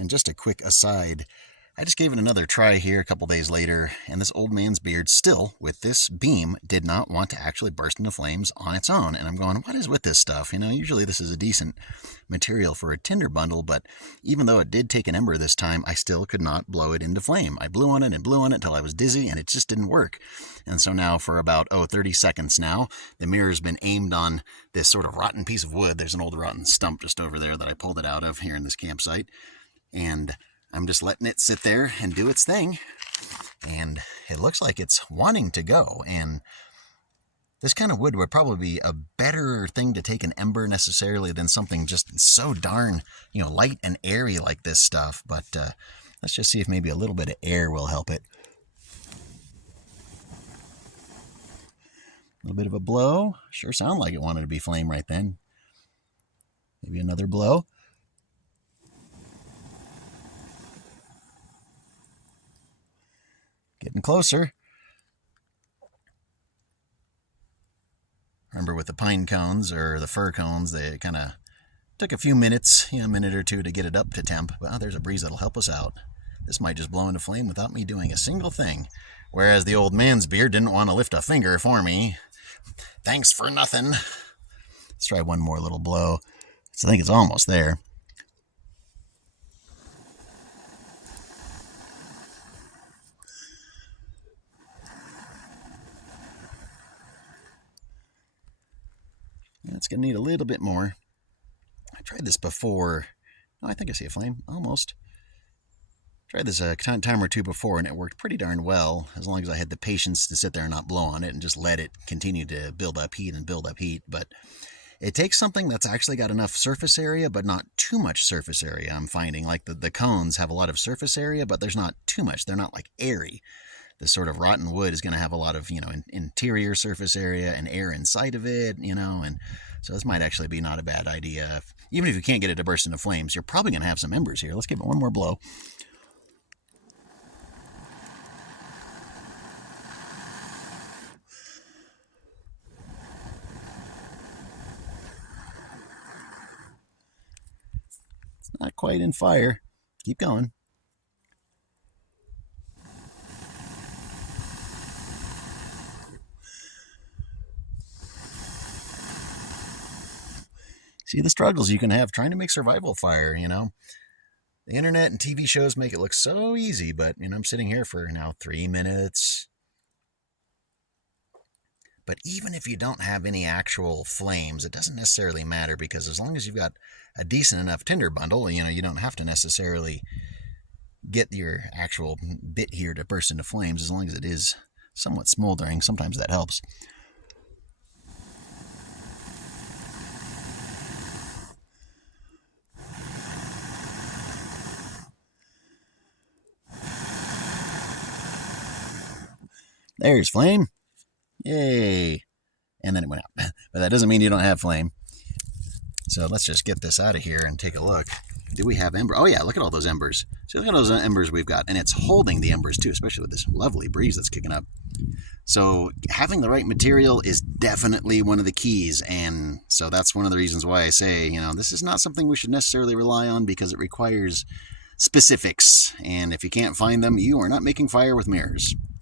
And just a quick aside, I just gave it another try here a couple days later, and this old man's beard still, with this beam, did not want to actually burst into flames on its own. And I'm going, what is with this stuff? Usually this is a decent material for a tinder bundle, but even though it did take an ember this time, I still could not blow it into flame. I blew on it and blew on it until I was dizzy, and it just didn't work. And so now for about, 30 seconds now, the mirror's been aimed on this sort of rotten piece of wood. There's an old rotten stump just over there that I pulled it out of here in this campsite. And I'm just letting it sit there and do its thing. And it looks like it's wanting to go. And this kind of wood would probably be a better thing to take an ember necessarily than something just so darn, light and airy like this stuff. But let's just see if maybe a little bit of air will help it. A little bit of a blow. Sure sounded like it wanted to be flame right then. Maybe another blow. Getting closer. Remember with the pine cones or the fir cones, they kind of took a few minutes, a minute or two to get it up to temp. Well, there's a breeze that'll help us out. This might just blow into flame without me doing a single thing. Whereas the old man's beard didn't want to lift a finger for me. Thanks for nothing. Let's try one more little blow. So I think it's almost there. It's going to need a little bit more. I tried this before. Oh, I think I see a flame. Almost. Tried this a time or two before, and it worked pretty darn well, as long as I had the patience to sit there and not blow on it and just let it continue to build up heat and build up heat. But it takes something that's actually got enough surface area, but not too much surface area, I'm finding. Like the cones have a lot of surface area, but there's not too much. They're not like airy. This sort of rotten wood is going to have a lot of, interior surface area and air inside of it, and so this might actually be not a bad idea. Even if you can't get it to burst into flames, you're probably going to have some embers here. Let's give it one more blow. It's not quite in fire. Keep going. See the struggles you can have trying to make survival fire, The internet and TV shows make it look so easy, but, I'm sitting here for now 3 minutes. But even if you don't have any actual flames, it doesn't necessarily matter, because as long as you've got a decent enough tinder bundle, you don't have to necessarily get your actual bit here to burst into flames. As long as it is somewhat smoldering, sometimes that helps. There's flame. Yay. And then it went out. But that doesn't mean you don't have flame. So let's just get this out of here and take a look. Do we have ember? Oh yeah, look at all those embers. See, look at those embers we've got. And it's holding the embers too, especially with this lovely breeze that's kicking up. So having the right material is definitely one of the keys. And so that's one of the reasons why I say, this is not something we should necessarily rely on, because it requires specifics. And if you can't find them, you are not making fire with mirrors.